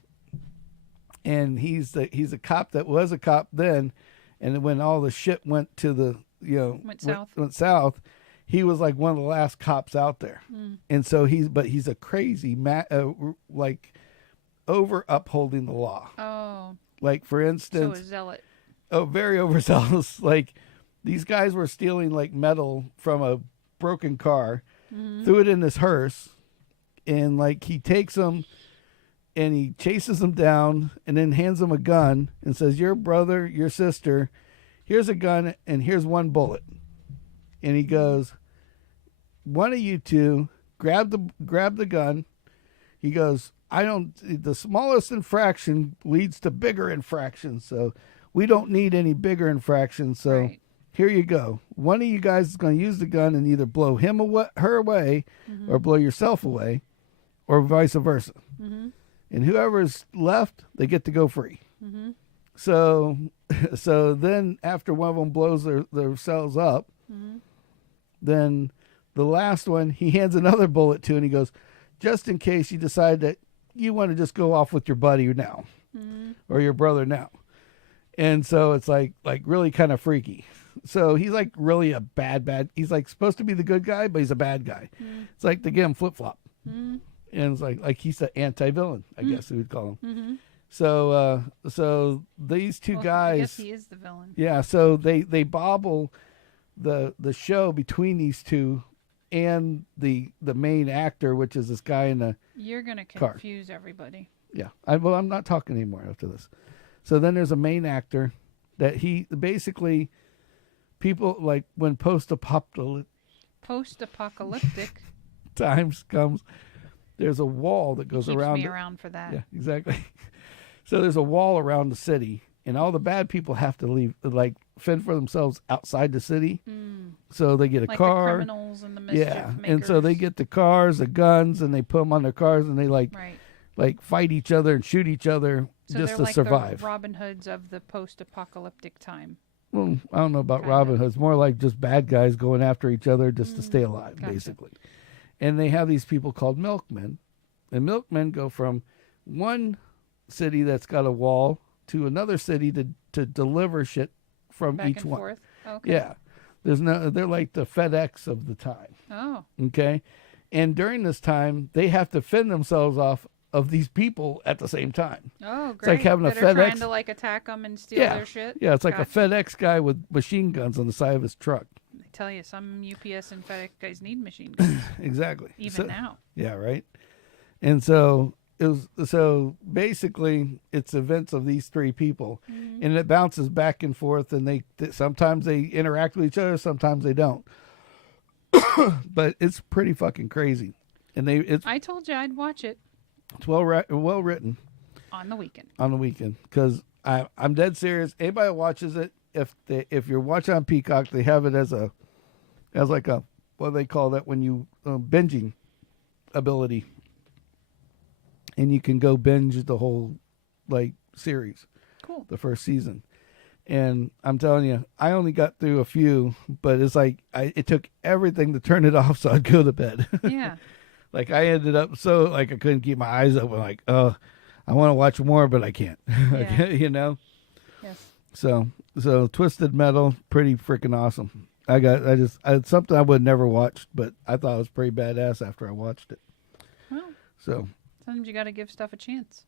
And he's a cop that was a cop then, and when all the shit went to the went south, he was like one of the last cops out there. And so he's a crazy like over upholding the law. Oh. Like for instance, So a zealot. Oh, very overzealous. Like these guys were stealing like metal from a broken car, threw it in this hearse, and like he takes them and he chases them down and then hands them a gun and says, "Your brother, your sister, here's a gun and here's one bullet." And he goes, "One of you two grab the gun." He goes, the smallest infraction leads to bigger infractions, so we don't need any bigger infractions. So here you go. One of you guys is going to use the gun and either blow her away or blow yourself away or vice versa. And whoever's left, they get to go free. So then after one of them blows themselves up, then the last one, he hands another bullet to, and he goes, "Just in case you decide that you want to just go off with your buddy now or your brother now." And so it's like really kind of freaky. So he's like really a bad. He's like supposed to be the good guy, but he's a bad guy. It's like they give him flip flop. And it's like he's the anti-villain, I guess we would call him. So these two guys. I guess he is the villain. Yeah. So they bobble the show between these two and the main actor, which is this guy in the You're gonna car. confuse everybody. Yeah. I'm not talking anymore after this. So then there's a main actor that he basically people like when post-apocalyptic times comes, there's a wall that goes Keeps around. me around for that. Yeah, exactly. So there's a wall around the city, and all the bad people have to leave, like fend for themselves outside the city. So they get a like car. The criminals and the mischief makers. And so they get the cars, the guns, and they put them on their cars, and they like Right. like fight each other and shoot each other So just they're to like survive. the Robin Hoods of the post-apocalyptic time. Well, I don't know about Kind Robin of. Hood. It's more like just bad guys going after each other just to stay alive, Gotcha. basically. And they have these people called milkmen. And milkmen go from one city that's got a wall to another city to deliver shit from Back each and one. forth. Okay. Yeah. They're like the FedEx of the time. Oh. Okay. And during this time, they have to fend themselves off of these people at the same time. Oh, It's great. like having a that are trying FedEx. to like attack them and steal Yeah. their shit. Yeah, it's like Gotcha. a FedEx guy with machine guns on the side of his truck. I tell you, some UPS and FedEx guys need machine guns Exactly. even now. Yeah, right. And so basically it's events of these three people, and it bounces back and forth, and they sometimes they interact with each other, sometimes they don't. But it's pretty fucking crazy, and I told you I'd watch it it's well written on the weekend. on the weekend, because I'm dead serious. Anybody that watches it, if you're watching on Peacock, they have it as like a, what do they call that when you binging ability, and you can go binge the whole like series, Cool. the first season. And I'm telling you, I only got through a few, but it's like it took everything to turn it off so I'd go to bed. Yeah. Like I ended up so like I couldn't keep my eyes open. Like, oh, I want to watch more, but I can't. I Yeah. can't, you know. Yes. So Twisted Metal, pretty freaking awesome. It's something I would never watched, but I thought it was pretty badass after I watched it. Well, So sometimes you got to give stuff a chance.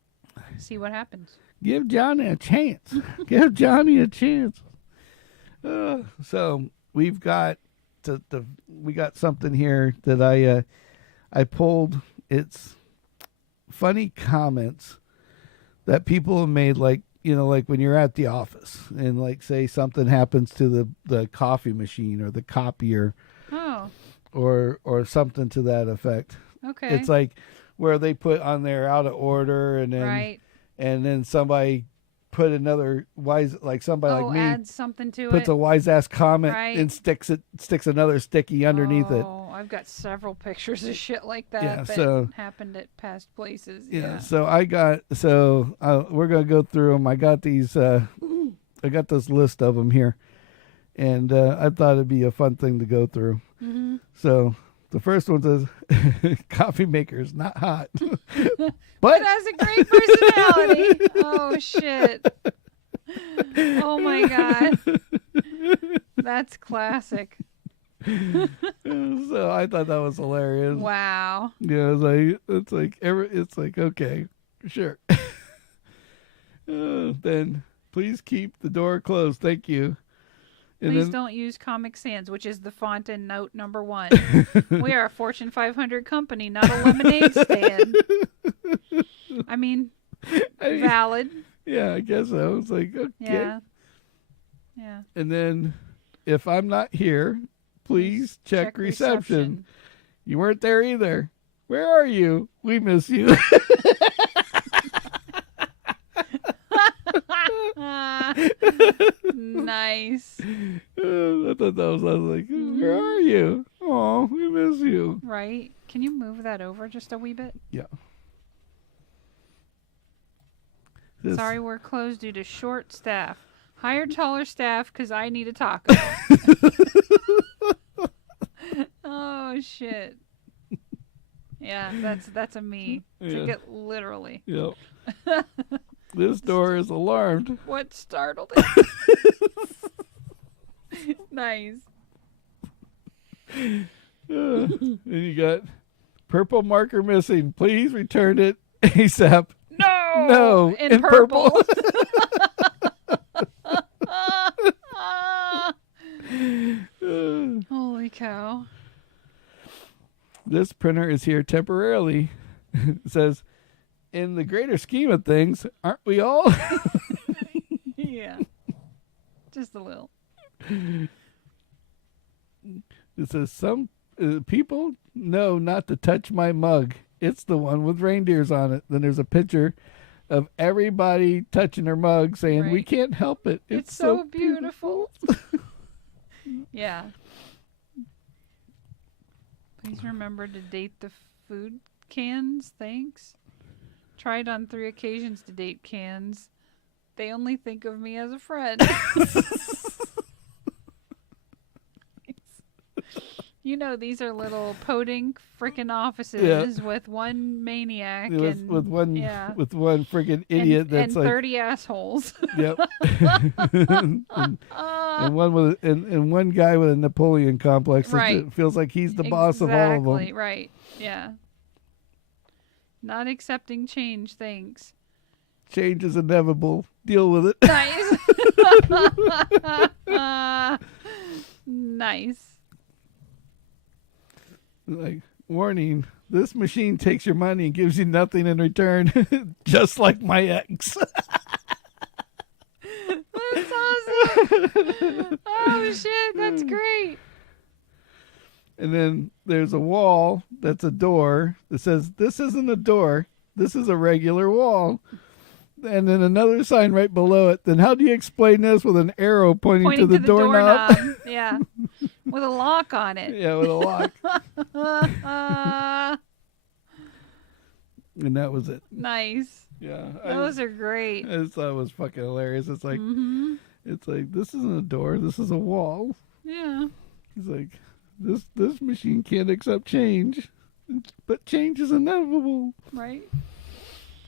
See what happens. give Johnny a chance. Give Johnny a chance. So we've got we got something here that I pulled. It's funny comments that people have made, like, you know, like when you're at the office and like say something happens to the coffee machine or the copier Oh, or something to that effect. okay. It's like where they put on there out of order, and then right. and then somebody put another wise, like somebody like me add something to puts it. a wise ass comment Right. and sticks another sticky underneath it. Oh, I've got several pictures of shit like that Yeah, that so- happened at past places. Yeah. So we're gonna go through them. I got these. I got this list of them here, and I thought it'd be a fun thing to go through. Mm-hmm. So the first one says, "Coffee maker's not hot, But but has a great personality." Oh shit. Oh my god. That's classic. So I thought that was hilarious. Wow. Yeah, it's like okay, sure. Then please keep the door closed. Thank you. And Please then, don't use Comic Sans, which is the font in note number 1. We are a Fortune 500 company, not a lemonade stand. I mean, valid. yeah, I guess so. It's like okay. Yeah. Yeah. And then if I'm not here, please check reception. You weren't there either. Where are you? We miss you. Nice. I thought I was like, where are you? Oh, we miss you. Right? Can you move that over just a wee bit? Yeah. Sorry, we're closed due to short staff. Hire taller staff because I need a taco. Oh shit. Yeah, that's a me. Take Yeah. it literally. Yep. This door is alarmed. What startled it? Nice. And you got purple marker missing. Please return it ASAP. No. No, In in purple. Holy cow. This printer is here temporarily. It says, in the greater scheme of things, aren't we all? Yeah. Just a little. It says, some people know not to touch my mug. It's the one with reindeers on it. Then there's a picture of everybody touching their mug saying, we Right. can't help it. It's so beautiful. Yeah. Please remember to date the food cans. Thanks. Tried on 3 occasions to date cans. They only think of me as a friend. You know, these are little podink frickin' offices with one maniac and with one yeah. with one freaking idiot that's and like 30 assholes. Yep. and one with and one guy with a Napoleon complex that Right. feels like he's the boss of all of them. Exactly, right. Yeah. Not accepting change, thanks. Change is inevitable. Deal with it. Nice. Nice. Like, warning, this machine takes your money and gives you nothing in return. Just like my ex. That's awesome. Oh, shit. That's great. And then there's a wall that's a door that says, this isn't a door. This is a regular wall. And then another sign right below it. Then how do you explain this with an arrow pointing to the doorknob? Yeah. With a lock on it. Yeah, with a lock. And that was it. Nice. Yeah. Those are great. I just thought it was fucking hilarious. It's like, it's like, this isn't a door. This is a wall. Yeah. He's like, this machine can't accept change. But change is inevitable. Right.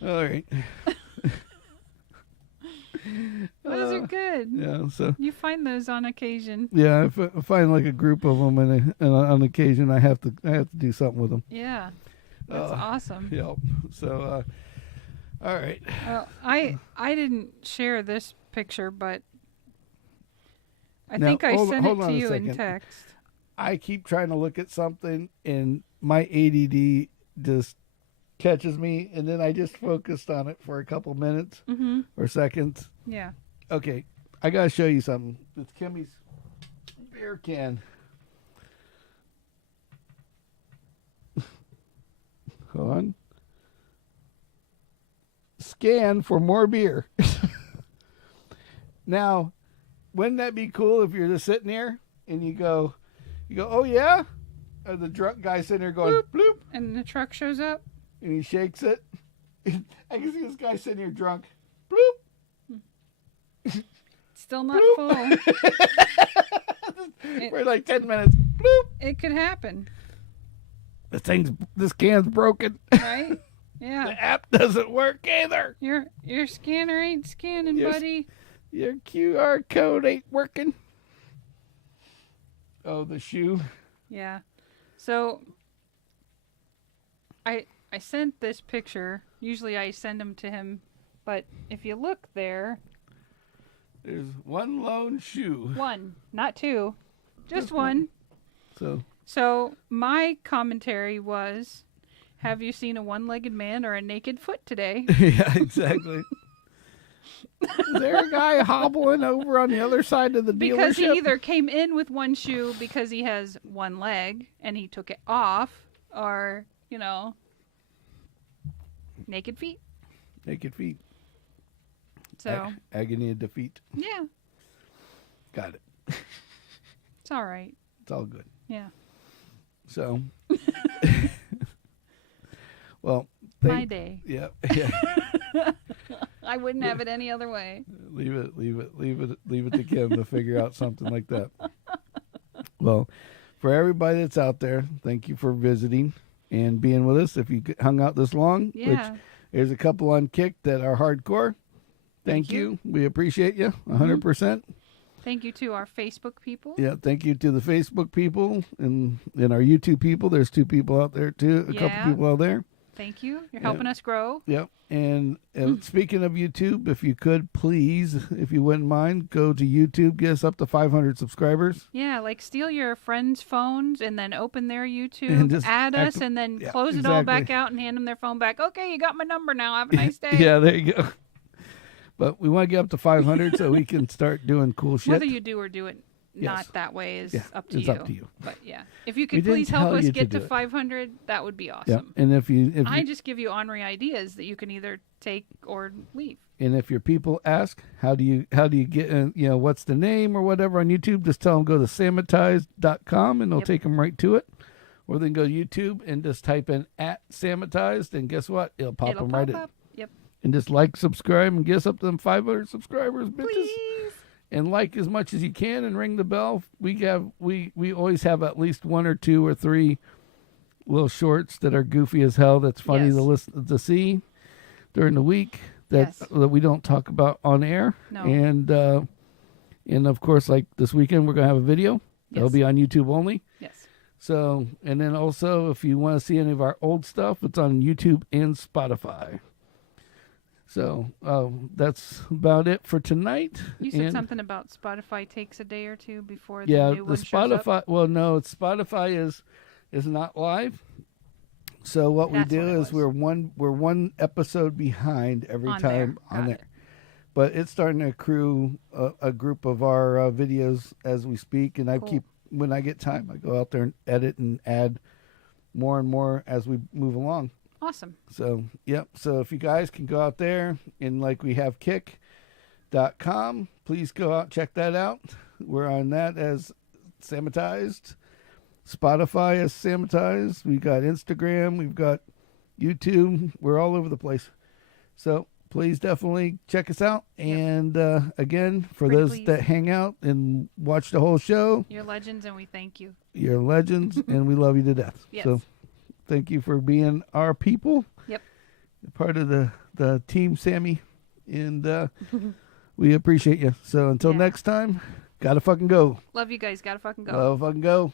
All right. Those are good. Yeah, so You find those on occasion. yeah, I find like a group of them, and on occasion I have to do something with them. Yeah. That's awesome. Yep. So, all right. Well, I didn't share this picture, but I Now, think I sent it hold to on a you in second. text. I keep trying to look at something, and my ADD just catches me, and then I just focused on it for a couple minutes or seconds. Yeah. Okay, I gotta show you something. It's Kimmy's beer can. Hold on. Scan for more beer. Now, wouldn't that be cool if you're just sitting there and you go, oh yeah? Or the drunk guy sitting there going, bloop, bloop, And the truck shows up. and he shakes it. I can see this guy sitting here drunk. Bloop. Still not Bloop. full. For like 10 minutes. Bloop. It could happen. This can's broken. Right? Yeah. The app doesn't work either. Your scanner ain't scanning, buddy. Your QR code ain't working. Oh, the shoe. Yeah. So I sent this picture. Usually I send them to him, but if you look there, there's one lone shoe. One, not two. Just one. So my commentary was, have you seen a one-legged man or a naked foot today? Yeah, exactly. Is there a guy hobbling over on the other side of the dealership? Because he either came in with one shoe because he has one leg and he took it off, or, naked feet. Naked feet. So agony of defeat. Yeah. Got it. It's all right. It's all good. Yeah. So, well, my day. Yeah. I wouldn't have it any other way. Leave it to Kim to figure out something like that. Well, for everybody that's out there, thank you for visiting and being with us. If you hung out this long, which there's a couple on Kick that are hardcore. Thank you. We appreciate you 100%. Thank you to our Facebook people. Yeah, thank you to the Facebook people and our YouTube people. There's 2 people out there too, a couple people out there. Thank you. You're helping us grow. Yep. And speaking of YouTube, if you could please, if you wouldn't mind, go to YouTube, get us up to 500 subscribers. Yeah, like steal your friends' phones and then open their YouTube, and just add us, and then close it all back out and hand them their phone back. Okay, you got my number now. Have a nice day. Yeah, there you go. But we want to get up to 500 so we can start doing cool shit. Whether you do or do it not that way is up to you. It's up to you. But yeah, if you could please help us get to 500, that would be awesome. Yeah. And if I just give you ornery ideas that you can either take or leave. And if your people ask, how do you get, what's the name or whatever on YouTube, just tell them go to Sammitized.com and they'll take them right to it. or they can go to YouTube and just type in @Sammitized, and guess what? It'll pop them right in. Yep. And just like, subscribe, and get us up to them 500 subscribers, bitches. Please. And like as much as you can, and ring the bell. We always have at least 1 or 2 or 3 little shorts that are goofy as hell. That's funny Yes. to listen to see during the week that we don't talk about on air. No. And of course, like this weekend, we're gonna have a video. That'll be on YouTube only. Yes. So, and then also, if you want to see any of our old stuff, it's on YouTube and Spotify. So that's about it for tonight. You said something about Spotify takes a day or two before the new one Spotify. shows up? Well, no, Spotify is not live. So what we do is we're one episode behind every time on there. But it's starting to accrue a group of our videos as we speak, and when I get time, I go out there and edit and add more and more as we move along. Awesome. So, yep. So if you guys can go out there and like we have kick.com, please go out, check that out. We're on that as Sammitized. Spotify as Sammitized. We've got Instagram. We've got YouTube. We're all over the place. So please definitely check us out. And again, for those that hang out and watch the whole show, you're legends and we thank you. You're legends and we love you to death. Yes. So thank you for being our people. Yep. Part of the team, Sammy. And we appreciate you. So until next time, gotta fucking go. Love you guys. Gotta fucking go. Gotta fucking go.